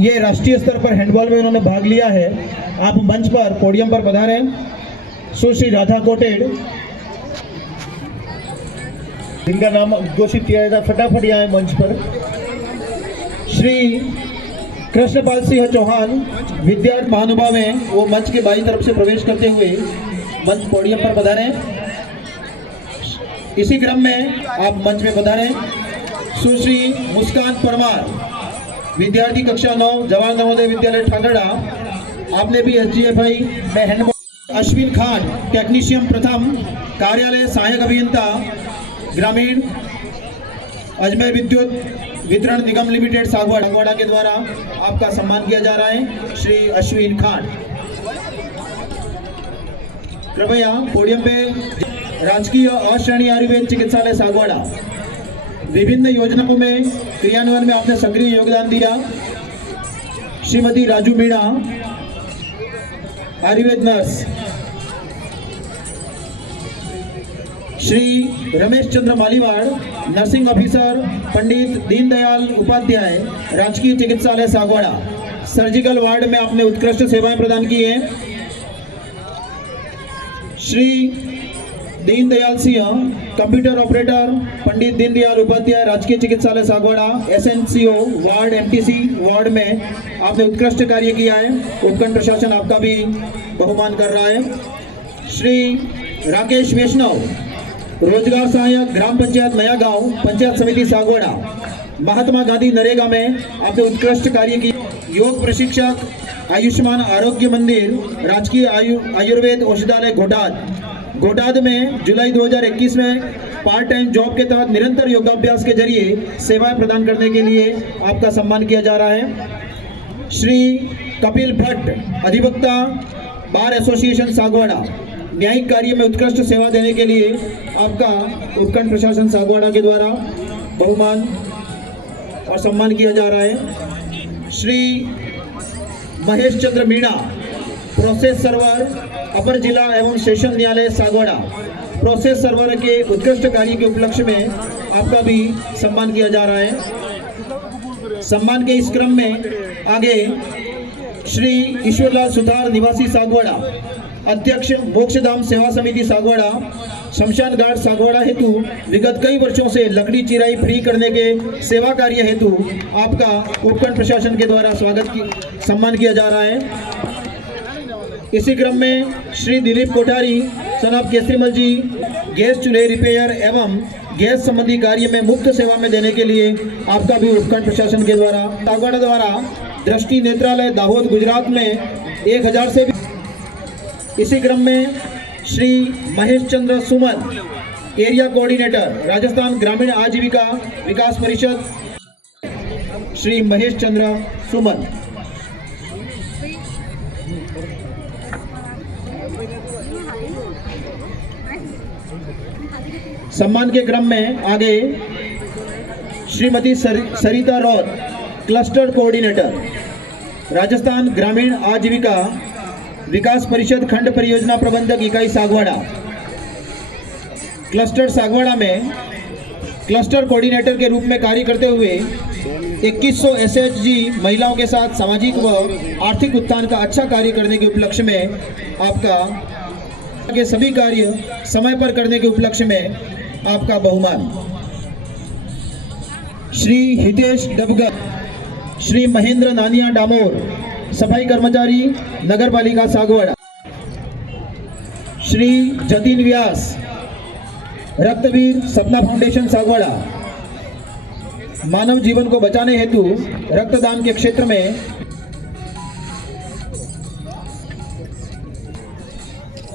ये राष्ट्रीय स्तर पर हैंडबॉल में उन्होंने भाग लिया है। आप मंच पर पोडियम पर पधारें। सुश्री राधा कोटेड, जिनका नाम घोषित किया जाता, फटाफट आए मंच पर। श्री कृष्णपाल सिंह चौहान, विद्यार्थी महानुभाव हैं, वो मंच के बाईं तरफ से प्रवेश करते हुए मंच पोडियम पर पधारें। इसी क्रम में आप मंच में पधारें। सुश्री मुस्कान परमार, विद्यार्थी कक्षा 9, जवाहर नवोदय विद्यालय ठाकरड़ा, आपने भी SGFI में हैंडबॉल। अश्विन खान, टेक्नीशियन प्रथम, कार्यालय सहायक अभियंता ग्रामीण, अजमेर विद्युत वितरण निगम लिमिटेड सागवाड़ा के द्वारा आपका सम्मान किया जा रहा है। श्री अश्विन खान, कृपया पोडियम पे। राजकीय अश्रेणी आयुर्वेद चिकित्सालय सागवाड़ा, विभिन्न योजनाओं में क्रियान्वयन में आपने सक्रिय योगदान दिया। Shrimati Raju Meena, Ayurveda nurse. Shri Ramesh Chandra मालीवाड़, nursing officer, Pandit Deendayal Upadhyay राजकीय चिकित्सालय सागवाड़ा, सर्जिकल वार्ड में आपने उत्कृष्ट सेवाएं प्रदान की हैं। श्री दीनदयाल सिंह, कंप्यूटर ऑपरेटर, पंडित दीनदयाल उपाध्याय राजकीय चिकित्सालय Sagwara, SNCO ward, MTC ward में आपने उत्कृष्ट कार्य किया है। उपखंड प्रशासन आपका भी बहुमान कर रहा है। श्री राकेश वैष्णव, रोजगार सहायक, ग्राम पंचायत नया गांव, पंचायत समिति सागवाड़ा, महात्मा गांधी नरेगा में आपने उत्कृष्ट कार्य किया। योग प्रशिक्षक, आयुष्मान आरोग्य मंदिर, राजकीय आयुर्वेद औषधालय घोटाद में जुलाई 2021 में पार्ट टाइम जॉब के तहत निरंतर योगाभ्यास के जरिए सेवाएं प्रदान करने के लिए आपका सम्मान किया जा रहा है। श्री कपिल भट्ट, अधिवक्ता, बार एसोसिएशन सागवाड़ा, न्यायिक कार्य में उत्कृष्ट सेवा देने के लिए आपका उपखंड प्रशासन सागवाड़ा के द्वारा बहुमान और सम्मान किया जा रहा है। श्री महेश चंद्र मीणा, प्रोसेस सर्वर, अपर जिला एवं सेशन न्यायालय सागवाड़ा, प्रोसेस सर्वर के उत्कृष्ट कार्य के उपलक्ष्य में आपका भी सम्मान किया जा रहा है। सम्मान के इस क्रम में आगे श्री ईश्वरलाल सुथार, निवासी सागवाड़ा, अध्यक्ष मोक्षधाम सेवा समिति सागवाड़ा, शमशान घाट सागवाड़ा हेतु विगत कई वर्षों से लकड़ी चिराई फ्री करने के सेवा कार्य हेतु आपका उपखंड प्रशासन के द्वारा सम्मान किया जा रहा है। इसी क्रम में Shri Dilip Kothari, son of Kesrimal ji, gas चूल्हे रिपेयर एवं गैस संबंधी कार्य में मुफ्त सेवा में देने के लिए आपका भी उपखंड प्रशासन के द्वारा सागवाड़ा द्वारा दृष्टि नेत्रालय दाहोद गुजरात में 1000 से भी। इसी क्रम में श्री महेश चंद्र सुमन, एरिया कोऑर्डिनेटर, राजस्थान ग्रामीण आजीविका विकास परिषद, श्री महेश चंद्र सुमन। सम्मान के क्रम में आगे श्रीमती सरिता रौत, क्लस्टर कोऑर्डिनेटर, राजस्थान ग्रामीण आजीविका विकास परिषद खंड परियोजना प्रबंधक इकाई सागवाड़ा, क्लस्टर सागवाड़ा में क्लस्टर कोऑर्डिनेटर के रूप में कार्य करते हुए 2100 SHG महिलाओं के साथ सामाजिक व आर्थिक उत्थान का अच्छा कार्य करने के उपलक्ष्य में आपका के सभी कार्य समय पर करने के उपलक्ष्य में आपका बहुमान। श्री हितेश डबगर, श्री महेंद्र नानिया डामोर, सफाई कर्मचारी नगर पालिका सागवाड़ा, श्री जतिन व्यास, रक्तवीर सपना फाउंडेशन सागवाड़ा, मानव जीवन को बचाने हेतु रक्तदान के क्षेत्र में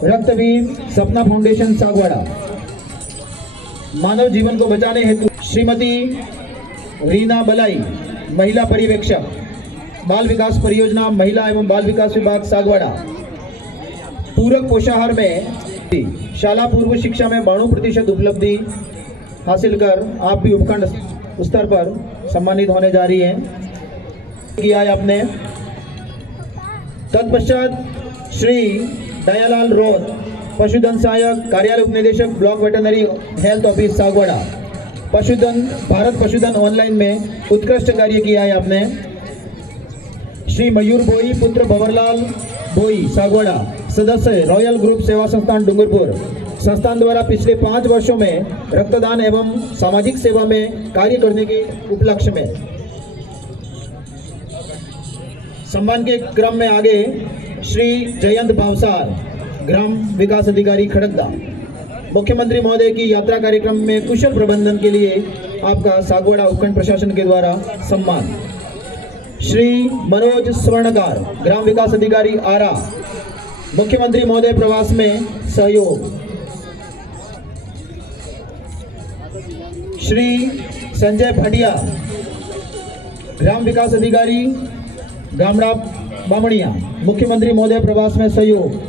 रक्तवीर सपना फाउंडेशन सागवाड़ा, मानव जीवन को बचाने हेतु श्रीमती रीना बलाई, महिला पर्यवेक्षक, बाल विकास परियोजना महिला एवं बाल विकास विभाग सागवाड़ा, पूरक पोषाहार में शाला पूर्व शिक्षा में 92% उपलब्धि हासिल कर आप भी उपखंड स्तर पर सम्मानित होने जा रही हैं। किया है आपने। तत्पश्चात श्री दयालाल रोत, पशुधन सहायक, कार्यालय उपनिदेशक, block veterinary health office Sagwara, पशुधन भारत पशुधन ऑनलाइन में उत्कृष्ट कार्य किया है आपने। श्री मयूर भोई पुत्र भंवरलाल भोई सागवाड़ा, सदस्य रॉयल ग्रुप सेवा संस्थान डूंगरपुर। संस्थान द्वारा पिछले 5 वर्षों में रक्तदान एवं सामाजिक सेवा में कार्य करने के उपलक्ष्य में सम्मान के क्रम में आगे श्री जयंत भावसार, ग्राम विकास अधिकारी खड़गदा। मुख्यमंत्री महोदय की यात्रा कार्यक्रम में कुशल प्रबंधन के लिए आपका सागवाड़ा उपखंड प्रशासन के द्वारा सम्मान। श्री मनोज स्वर्णकार, ग्राम विकास अधिकारी आरा, मुख्यमंत्री महोदय प्रवास में सहयोग। श्री संजय भाटिया, ग्राम विकास अधिकारी गामड़ा बामणिया, मुख्यमंत्री महोदय प्रवास में सहयोग।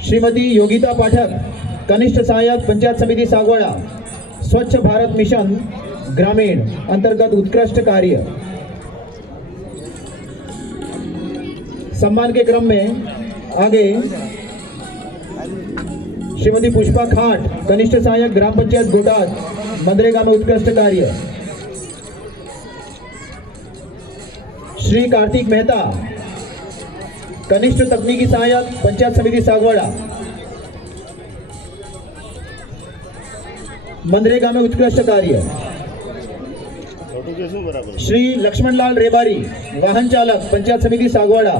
श्रीमती योगिता पाठक, कनिष्ठ सहायक पंचायत समिति सागवाड़ा, स्वच्छ भारत मिशन ग्रामीण अंतर्गत उत्कृष्ट कार्य। सम्मान के क्रम में आगे श्रीमती पुष्पा खाट, कनिष्ठ सहायक ग्राम पंचायत गोटाद, मनरेगा में उत्कृष्ट कार्य। श्री कार्तिक मेहता, कनिष्ठ तकनीकी सहायक पंचायत समिति सागवाड़ा, मनरेगा में उत्कृष्ट कार्य। श्री लक्ष्मणलाल रेबारी, वाहन चालक पंचायत समिति सागवाड़ा,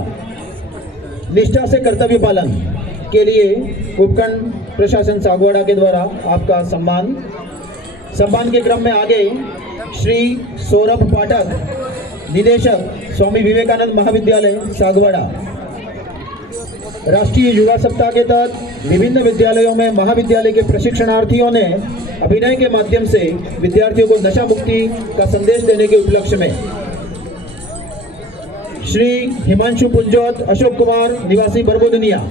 निष्ठा से कर्तव्य पालन के लिए उपखंड प्रशासन सागवाड़ा के द्वारा आपका सम्मान। सम्मान के क्रम में आगे श्री सौरभ पाठक, निदेशक स्वामी विवेकानंद महाविद्यालय सागवाड़ा। राष्ट्रीय युवा सप्ताह के तहत विभिन्न विद्यालयों में महाविद्यालय के प्रशिक्षणार्थियों ने अभिनय के माध्यम से विद्यार्थियों को नशा मुक्ति का संदेश देने के उपलक्ष्य में श्री हिमांशु पुंजोत अशोक कुमार, निवासी बरबोदनिया,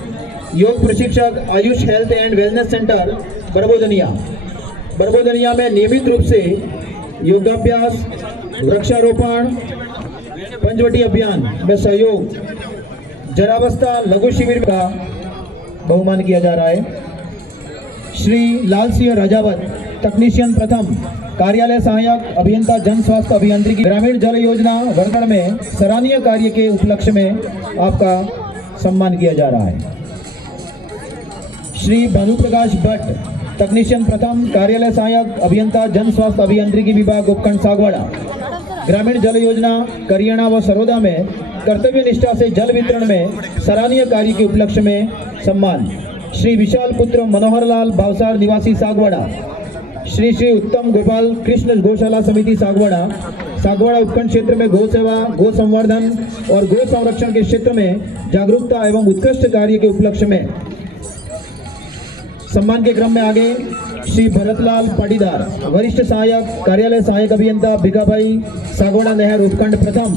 योग प्रशिक्षक Ayush health and wellness centre Barbodaniya में नियमित रूप से योगाभ्यास, वृक्षारोपण, पंचवटी अभियान में सहयोग, जरावस्था लघु शिविर का बहुमान किया जा रहा है। श्री लाल सिंह राजावत, तकनीशियन प्रथम, कार्यालय सहायक अभियंता जन स्वास्थ्य अभियांत्रिकी ग्रामीण जल योजना वर्गण में सराहनीय कार्य के उपलक्ष्य में आपका सम्मान किया जा रहा है। श्री भानु प्रकाश भट्ट, तकनीशियन प्रथम, कार्यालय सहायक अभियंता जन स्वास्थ्य अभियांत्रिकी विभाग उपखंड सागवाड़ा, ग्रामीण जल योजना करियाना व सरोदा में कर्तव्य निष्ठा से जल वितरण में सराहनीय कार्य के उपलक्ष्य में सम्मान। श्री विशाल पुत्र मनोहरलाल भावसार, निवासी सागवाड़ा। श्री उत्तम गोपाल कृष्ण गौशाला समिति सागवाड़ा उपखंड क्षेत्र में गौ सेवा, गौ संवर्धन और गौ संरक्षण के क्षेत्र में जागरूकता एवं उत्कृष्ट कार्य के उपलक्ष्य में सम्मान के क्रम में आगे श्री भरतलाल पाटीदार, वरिष्ठ सहायक कार्यालय सहायक अभियंता भिकाबाई सागवाड़ा नहर उपखंड प्रथम,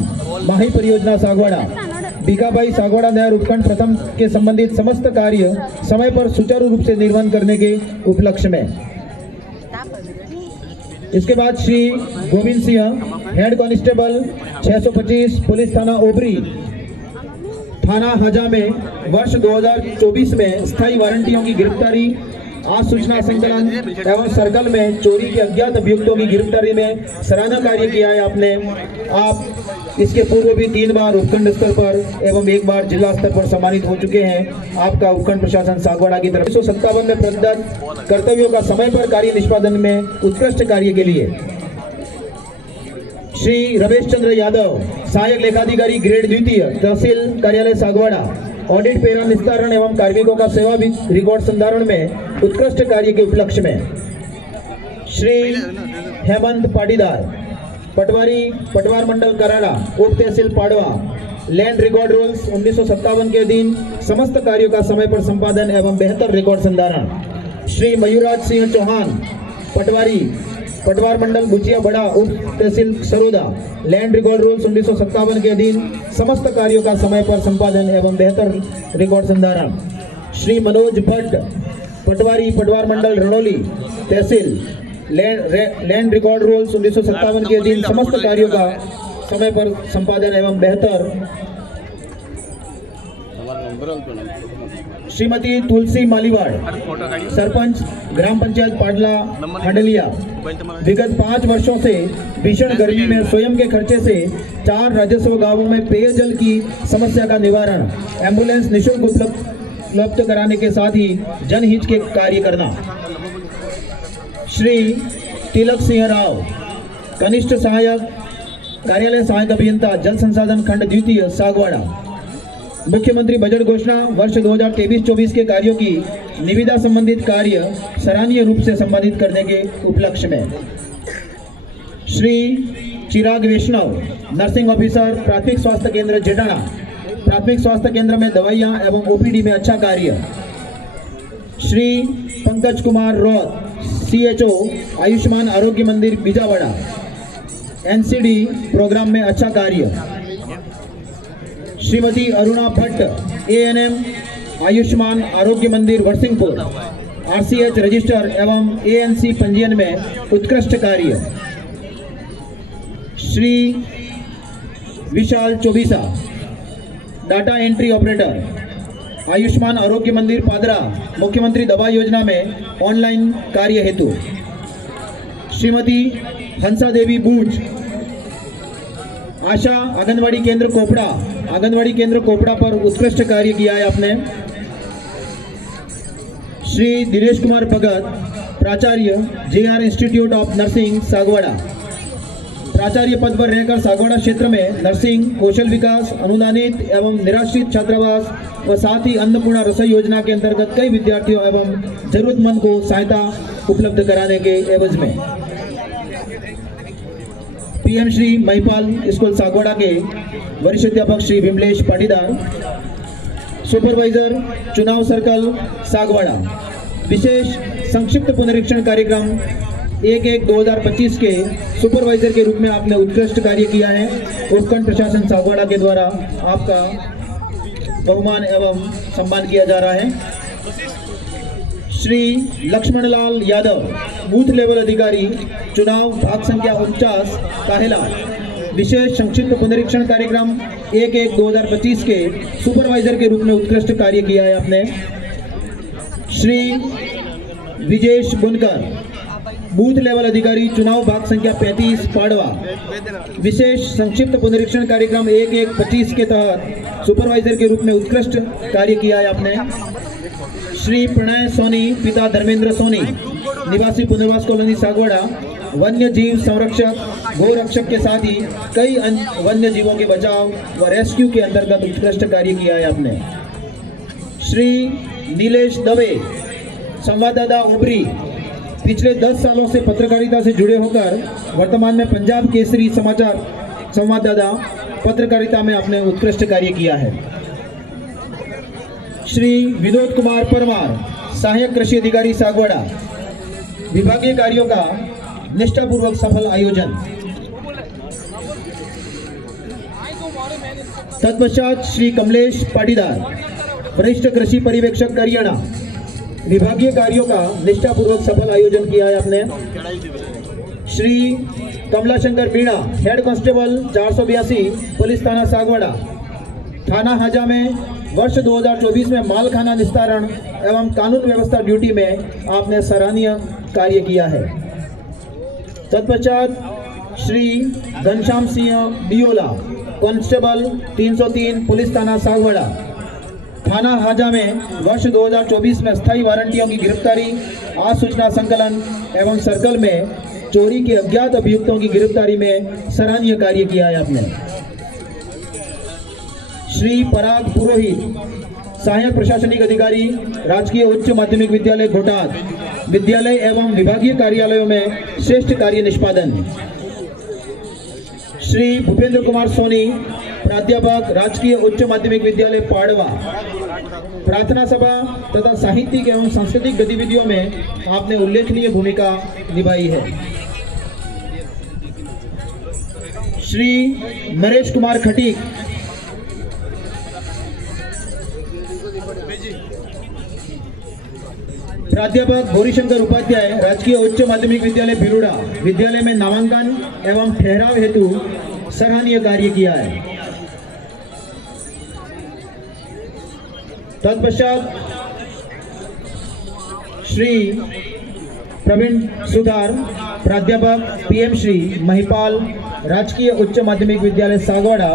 माही परियोजना सागवाड़ा। भिकाबाई सागवाड़ा नहर उपखंड प्रथम के संबंधित समस्त कार्य समय पर सुचारू रूप से निर्वहन करने के उपलक्ष्य में। इसके बाद Shri Govind Singh, head constable 625 police थाना ओबरी, थाना हजा में वर्ष 2024 में स्थायी वारंटियों की गिरफ्तारी, आज सूचना संकलन एवं सर्कल में चोरी के अज्ञात अभियुक्तों की गिरफ्तारी में सराहना कार्य किया है आपने। आप इसके पूर्व भी 3 बार उपखंड स्तर पर एवं 1 बार जिला स्तर पर सम्मानित हो चुके हैं। आपका उपखंड प्रशासन सागवाड़ा की तरफ 1957 में प्रदत्त कर्तव्यों का समय पर कार्य निष्पादन में उत्कृष्ट कार्य के लिए श्री रमेश चंद्र यादव, सहायक लेखाधिकारी ग्रेड द्वितीय, तहसील कार्यालय सागवाड़ा, ऑडिट पेरा निस्तारण एवं कार्मिकों का सेवा रिकॉर्ड संधारण में उत्कृष्ट कार्य के उपलक्ष्य में श्री हेमंत पाटीदार, पटवार मंडल कराड़ा, उप तहसील पाड़वा, लैंड रिकॉर्ड रूल्स 1957 के अधीन समस्त कार्यों का समय पर संपादन एवं बेहतर रिकॉर्ड संधारण। श्री मयूराज सिंह चौहान, पटवार मंडल बुचिया बड़ा, उप तहसील सरोदा, लैंड रिकॉर्ड रूल्स 1957 के अधीन समस्त कार्यों का समय पर संपादन एवं बेहतर रिकॉर्ड संधारण। श्री मनोज भट्ट, पटवार मंडल रणोली, तहसील, लैंड रिकॉर्ड रूल्स 1957 के अधीन समस्त कार्यों का समय पर संपादन एवं बेहतर श्रीमती तुलसी मालीवाड़, सरपंच ग्राम पंचायत पाडला हंडलिया, विगत 5 वर्षों से भीषण गर्मी में स्वयं के खर्चे से 4 राजस्व गांवों में पेयजल की समस्या का निवारण, एम्बुलेंस निःशुल्क उपलब्ध कराने के साथ ही जनहित के कार्य करना। श्री तिलक सिंह राव, कनिष्ठ सहायक कार्यालय सहायक अभियंता जल संसाधन खंड द्वितीय सागवाड़ा, मुख्यमंत्री बजट घोषणा वर्ष 2023-24 के कार्यों की निविदा संबंधित कार्य सराहनीय रूप से संपादित करने के उपलक्ष्य में। श्री चिराग वैष्णव, नर्सिंग ऑफिसर, प्राथमिक स्वास्थ्य केंद्र जेटाणा, प्राथमिक स्वास्थ्य केंद्र में दवाइयाँ एवं ओपीडी में अच्छा कार्य। श्री पंकज कुमार रौत, CHO, आयुष्मान आरोग्य मंदिर बीजावाड़ा, NCD प्रोग्राम में अच्छा कार्य। Shrimati Aruna Bhatt, ANM, Ayushman Arogya Mandir Varsingpur, RCH register एवं ANC पंजीयन में उत्कृष्ट कार्य। Shri Vishal Chaubisa, data entry operator, Ayushman Arogya Mandir पादरा, मुख्यमंत्री दवा योजना में ऑनलाइन कार्य हेतु। श्रीमती हंसा देवी बूज, आशा आंगनवाड़ी केंद्र कोपड़ा, आंगनवाड़ी केंद्र कोपड़ा पर उत्कृष्ट कार्य किया है आपने। श्री दिनेश कुमार भगत, प्राचार्य, JR institute of nursing Sagwara, प्राचार्य पद पर रहकर सागवाड़ा क्षेत्र में नर्सिंग, कौशल विकास, अनुदानित एवं निराश्रित छात्रावास व साथ ही अन्नपूर्णा रसोई योजना के अंतर्गत कई विद्यार्थियों एवं जरूरतमंद को सहायता उपलब्ध कराने के एवज में। PM श्री महिपाल स्कूल सागवाड़ा के वरिष्ठ अध्यापक श्री विमलेश पाटीदार, सुपरवाइजर चुनाव सर्कल सागवाड़ा, विशेष संक्षिप्त पुनरीक्षण कार्यक्रम 1/1/2025 के सुपरवाइजर के रूप में आपने उत्कृष्ट कार्य किया है। उपखंड प्रशासन सागवाड़ा के द्वारा आपका बहुमान एवं सम्मान किया जा रहा है। श्री लक्ष्मणलाल यादव, बूथ लेवल अधिकारी, चुनाव भाग संख्या 49 काहेला, विशेष संक्षिप्त पुनरीक्षण कार्यक्रम 1/1/2025 के सुपरवाइजर के रूप में उत्कृष्ट कार्य किया है आपने। श्री विजेश बुनकर, बूथ लेवल अधिकारी, चुनाव भाग संख्या 35 पाड़वा, विशेष संक्षिप्त पुनरीक्षण कार्यक्रम 1/1/25 के तहत सुपरवाइजर के रूप में उत्कृष्ट कार्य किया है आपने। श्री प्रणय सोनी, पिता धर्मेंद्र सोनी, निवासी पुनर्वास कॉलोनी सागवाड़ा, वन्य जीव संरक्षक, गो रक्षक के साथ ही कई अन्य वन्य जीवों के बचाव व रेस्क्यू के अंतर्गत उत्कृष्ट कार्य किया है आपने। श्री नीलेश दवे, संवाददाता ओबरी, पिछले 10 सालों से पत्रकारिता से जुड़े होकर वर्तमान में पंजाब केसरी समाचार संवाददाता पत्रकारिता में आपने उत्कृष्ट कार्य किया है। श्री विनोद कुमार परमार, सहायक कृषि अधिकारी सागवाड़ा, विभागीय कार्यों का निष्ठापूर्वक सफल आयोजन। तत्पश्चात श्री कमलेश पाटीदार, वरिष्ठ कृषि पर्यवेक्षक करियाना, विभागीय कार्यों का निष्ठापूर्वक सफल आयोजन किया है आपने। Shri Kamalashankar Meena, head constable 482 police थाना सागवाड़ा, थाना हाजा में वर्ष 2024 में मालखाना निस्तारण एवं कानून व्यवस्था ड्यूटी में आपने सराहनीय कार्य किया है। तत्पश्चात श्री घनश्याम सिंह डियोला, कांस्टेबल 303 पुलिस थाना सागवाड़ा, थाना हाजा में वर्ष 2024 में स्थायी वारंटियों की गिरफ्तारी, आसूचना संकलन एवं सर्कल में चोरी के अज्ञात अभियुक्तों की गिरफ्तारी में सराहनीय कार्य किया है आपने। श्री पराग पुरोहित, सहायक प्रशासनिक अधिकारी, राजकीय उच्च माध्यमिक विद्यालय घोटाद, विद्यालय एवं विभागीय कार्यालयों में श्रेष्ठ कार्य निष्पादन। श्री भूपेंद्र कुमार सोनी, प्राध्यापक, राजकीय उच्च माध्यमिक विद्यालय पाड़वा, प्रार्थना सभा तथा साहित्यिक एवं सांस्कृतिक गतिविधियों में आपने उल्लेखनीय भूमिका निभाई है। श्री नरेश कुमार खटीक, प्राध्यापक गौरीशंकर उपाध्याय, राजकीय उच्च माध्यमिक विद्यालय भिलुड़ा, विद्यालय में नामांकन एवं ठहराव हेतु सराहनीय कार्य किया है। तत्पश्चात श्री प्रवीण सुधार, प्राध्यापक PM श्री महिपाल, राजकीय उच्च माध्यमिक विद्यालय सागवाड़ा।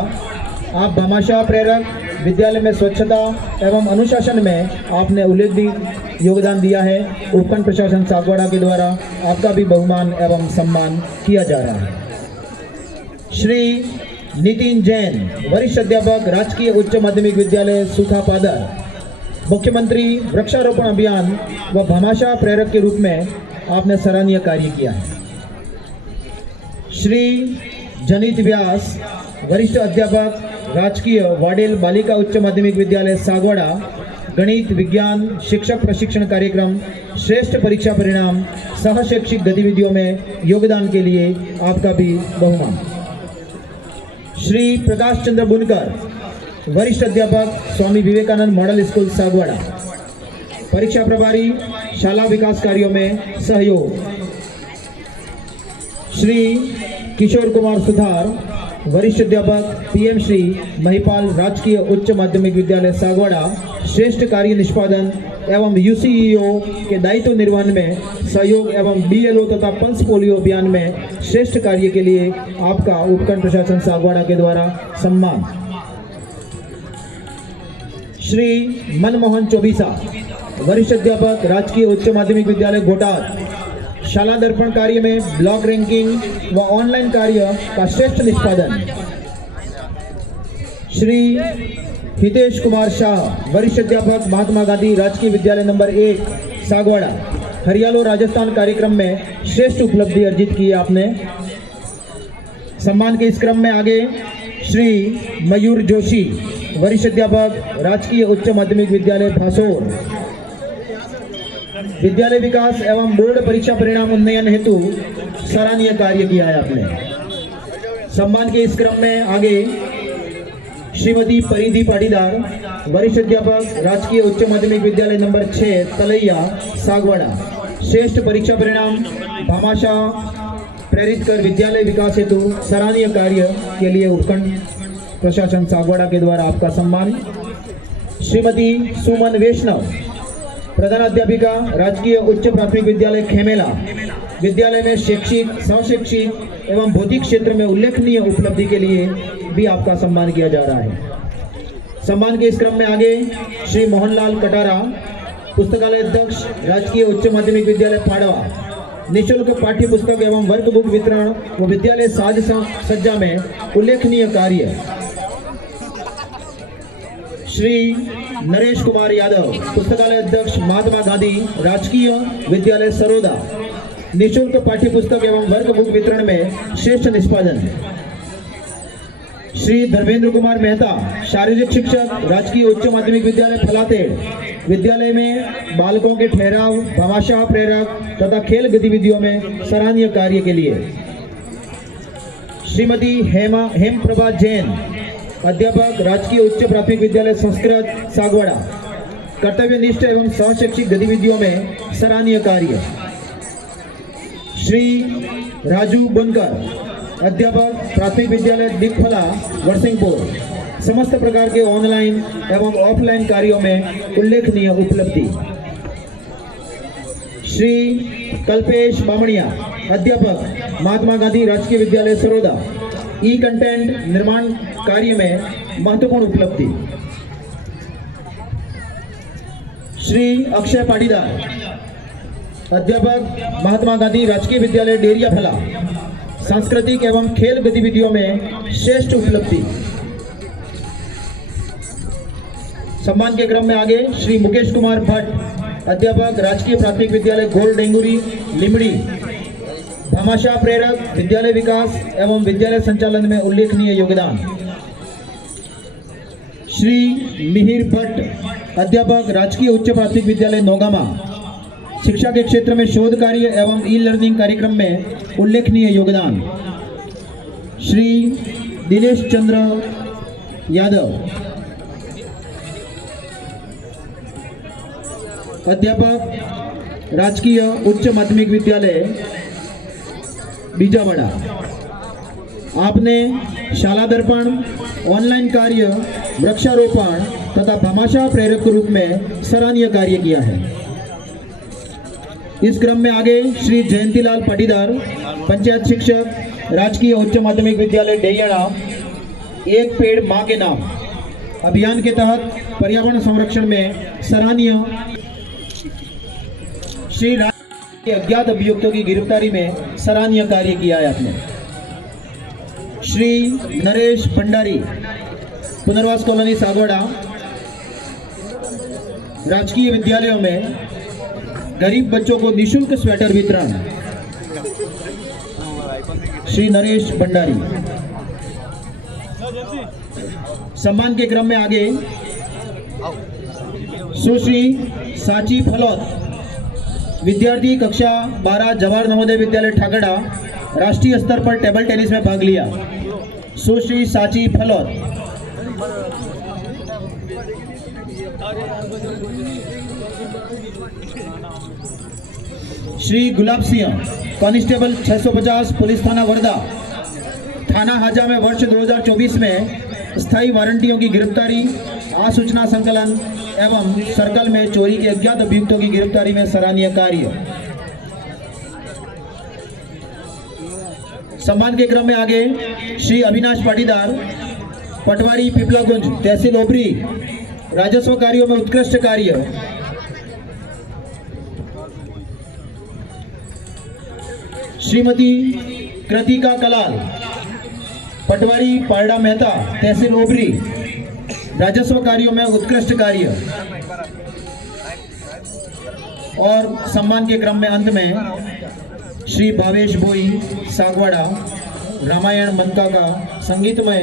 आप भामाशाह प्रेरक विद्यालय में स्वच्छता एवं अनुशासन में आपने उल्लेखनीय योगदान दिया है। उपखंड प्रशासन सागवाड़ा के द्वारा आपका भी बहुमान एवं सम्मान किया जा रहा है। श्री नितिन जैन, वरिष्ठ अध्यापक, राजकीय उच्च माध्यमिक विद्यालय सूखा पादर, मुख्यमंत्री वृक्षारोपण अभियान व भामाशाह प्रेरक के रूप में आपने सराहनीय कार्य किया है। श्री जनित व्यास, वरिष्ठ अध्यापक, राजकीय वाडेल बालिका उच्च माध्यमिक विद्यालय सागवाड़ा, गणित विज्ञान शिक्षक प्रशिक्षण कार्यक्रम, श्रेष्ठ परीक्षा परिणाम, सह शैक्षिक गतिविधियों में योगदान के लिए आपका भी बहुमान। श्री प्रकाश चंद्र बुनकर, वरिष्ठ अध्यापक, स्वामी विवेकानंद मॉडल स्कूल सागवाड़ा, परीक्षा प्रभारी, शाला विकास कार्यों में सहयोग। श्री किशोर कुमार सुधार, वरिष्ठ अध्यापक, PM श्री महिपाल, राजकीय उच्च माध्यमिक विद्यालय सागवाड़ा, श्रेष्ठ कार्य निष्पादन एवं UCEO के दायित्व निर्वहन में सहयोग एवं BLO तथा पल्स पोलियो अभियान में श्रेष्ठ कार्य के लिए आपका उपखंड प्रशासन सागवाड़ा के द्वारा सम्मान। श्री मनमोहन चौबीसा, वरिष्ठ अध्यापक, राजकीय उच्च माध्यमिक विद्यालय घोटार, शाला दर्पण कार्य में ब्लॉक रैंकिंग व ऑनलाइन कार्य का श्रेष्ठ निष्पादन। श्री हितेश कुमार शाह, वरिष्ठ अध्यापक, महात्मा गांधी राजकीय विद्यालय नंबर 1 सागवाड़ा, हरियालो राजस्थान कार्यक्रम में श्रेष्ठ उपलब्धि अर्जित की है आपने। सम्मान के इस क्रम में आगे श्री मयूर जोशी, वरिष्ठ अध्यापक, राजकीय उच्च माध्यमिक विद्यालय भासोर, विद्यालय विकास एवं बोर्ड परीक्षा परिणाम उन्नयन हेतु सराहनीय कार्य किया है आपने। सम्मान के इस क्रम में आगे श्रीमती परिधि पाटीदार, वरिष्ठ अध्यापक, राजकीय उच्च माध्यमिक विद्यालय नंबर 6 तलैया सागवाड़ा, श्रेष्ठ परीक्षा परिणाम भामाशाह प्रेरित कर विद्यालय विकास हेतु सराहनीय कार्य के लिए उपखंड प्रशासन सागवाड़ा के द्वारा आपका सम्मान। श्रीमती सुमन वैष्णव, प्रधानाध्यापिका, राजकीय उच्च प्राथमिक विद्यालय खेमेला, विद्यालय में शैक्षिक, सहशैक्षिक एवं भौतिक क्षेत्र में उल्लेखनीय उपलब्धि के लिए भी आपका सम्मान किया जा रहा है। सम्मान के इस क्रम में आगे श्री मोहनलाल कटारा, पुस्तकालय अध्यक्ष, राजकीय उच्च माध्यमिक विद्यालय फाड़वा, निःशुल्क पाठ्य पुस्तक एवं वर्क बुक वितरण व विद्यालय साज सज्जा में उल्लेखनीय कार्य। श्री नरेश कुमार यादव, पुस्तकालय अध्यक्ष, महात्मा गांधी राजकीय विद्यालय सरोदा, निःशुल्क पाठ्य पुस्तक एवं वर्क बुक वितरण में श्रेष्ठ निष्पादन। श्री धर्मेंद्र कुमार मेहता, शारीरिक शिक्षक, राजकीय उच्च माध्यमिक विद्यालय फलातेड़, विद्यालय में बालकों के ठहराव, भामाशाह प्रेरक तथा खेल गतिविधियों में सराहनीय कार्य के लिए। श्रीमती हेम प्रभा जैन, अध्यापक, राजकीय उच्च प्राथमिक विद्यालय संस्कृत सागवाड़ा, कर्तव्यनिष्ठ एवं सहशैक्षिक गतिविधियों में सराहनीय कार्य। श्री राजू बनकर, अध्यापक, प्राथमिक विद्यालय दिखफला वर्सिंगपुर, समस्त प्रकार के ऑनलाइन एवं ऑफलाइन कार्यों में उल्लेखनीय उपलब्धि। श्री कल्पेश बामणिया, अध्यापक, महात्मा गांधी राजकीय विद्यालय सरोदा, ई कंटेंट निर्माण कार्य में महत्वपूर्ण उपलब्धि। श्री अक्षय पाटीदार, अध्यापक, महात्मा गांधी राजकीय विद्यालय डेरिया फला, सांस्कृतिक एवं खेल गतिविधियों में श्रेष्ठ उपलब्धि। सम्मान के क्रम में आगे श्री मुकेश कुमार भट्ट, अध्यापक, राजकीय प्राथमिक विद्यालय गोल डेंगुरी लिमड़ी, भामाशाह प्रेरक, विद्यालय विकास एवं विद्यालय संचालन में उल्लेखनीय योगदान। श्री मिहिर भट्ट, अध्यापक, राजकीय उच्च प्राथमिक विद्यालय नौगामा, शिक्षा के क्षेत्र में शोध कार्य एवं ई लर्निंग कार्यक्रम में उल्लेखनीय योगदान। श्री दिनेश चंद्र यादव, अध्यापक, राजकीय उच्च माध्यमिक विद्यालय बीजावाड़ा, आपने शाला दर्पण, ऑनलाइन कार्य, वृक्षारोपण तथा भामाशाह प्रेरक के रूप में सराहनीय कार्य किया है। इस क्रम में आगे श्री जयंतीलाल पाटीदार, पंचायत शिक्षक, राजकीय उच्च माध्यमिक विद्यालय डेयड़ा, एक पेड़ मां के नाम अभियान के तहत पर्यावरण संरक्षण में सराहनीय श्री के अज्ञात अभियुक्तों की गिरफ्तारी में सराहनीय कार्य किया है आपने। श्री नरेश भंडारी, पुनर्वास कॉलोनी सागवाड़ा, राजकीय विद्यालयों में गरीब बच्चों को निःशुल्क स्वेटर वितरण। श्री नरेश भंडारी। सम्मान के क्रम में आगे सुश्री साची फलोत, विद्यार्थी कक्षा 12 जवाहर नवोदय विद्यालय ठाकड़ा, राष्ट्रीय स्तर पर टेबल टेनिस में भाग लिया। सुश्री साची फलोत। श्री गुलाब सिंह, कांस्टेबल 650 पुलिस थाना वर्धा, थाना हाजा में वर्ष 2024 में स्थायी वारंटियों की गिरफ्तारी, आसूचना संकलन एवं सर्कल में चोरी के अज्ञात अभियुक्तों की गिरफ्तारी में सराहनीय कार्य। सम्मान के क्रम में आगे श्री अविनाश पाटीदार, पटवारी पिपलागुंज, तहसील ओबरी, राजस्व कार्यों में उत्कृष्ट कार्य। श्रीमती कृतिका कलाल, पटवारी पारडा मेहता, तहसील ओबरी, राजस्व कार्यों में उत्कृष्ट कार्य। और सम्मान के क्रम में अंत में श्री भावेश बोई, सागवाड़ा, रामायण मनका का संगीतमय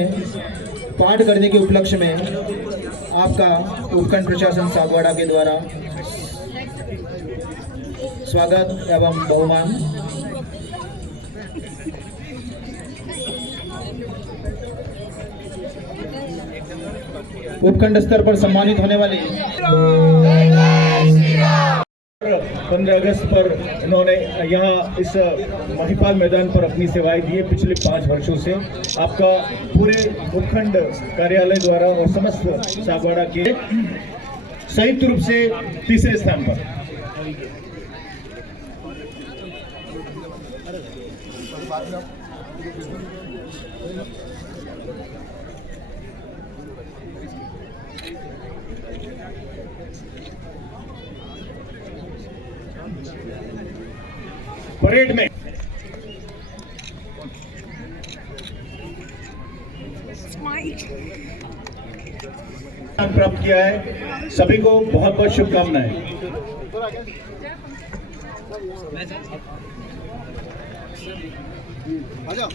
पाठ करने के उपलक्ष्य में आपका उपखंड प्रशासन सागवाड़ा के द्वारा स्वागत एवं बहुमान। उपखंड स्तर पर सम्मानित होने वाले 15 अगस्त पर इन्होंने यहाँ इस महिपाल मैदान पर अपनी सेवाएं दी है पिछले 5 वर्षों से। आपका पूरे उपखंड कार्यालय द्वारा और समस्त सागवाड़ा के संयुक्त रूप से तीसरे स्थान पर। परेड में प्राप्त किया है। सभी को बहुत बहुत शुभकामनाएं। आजा।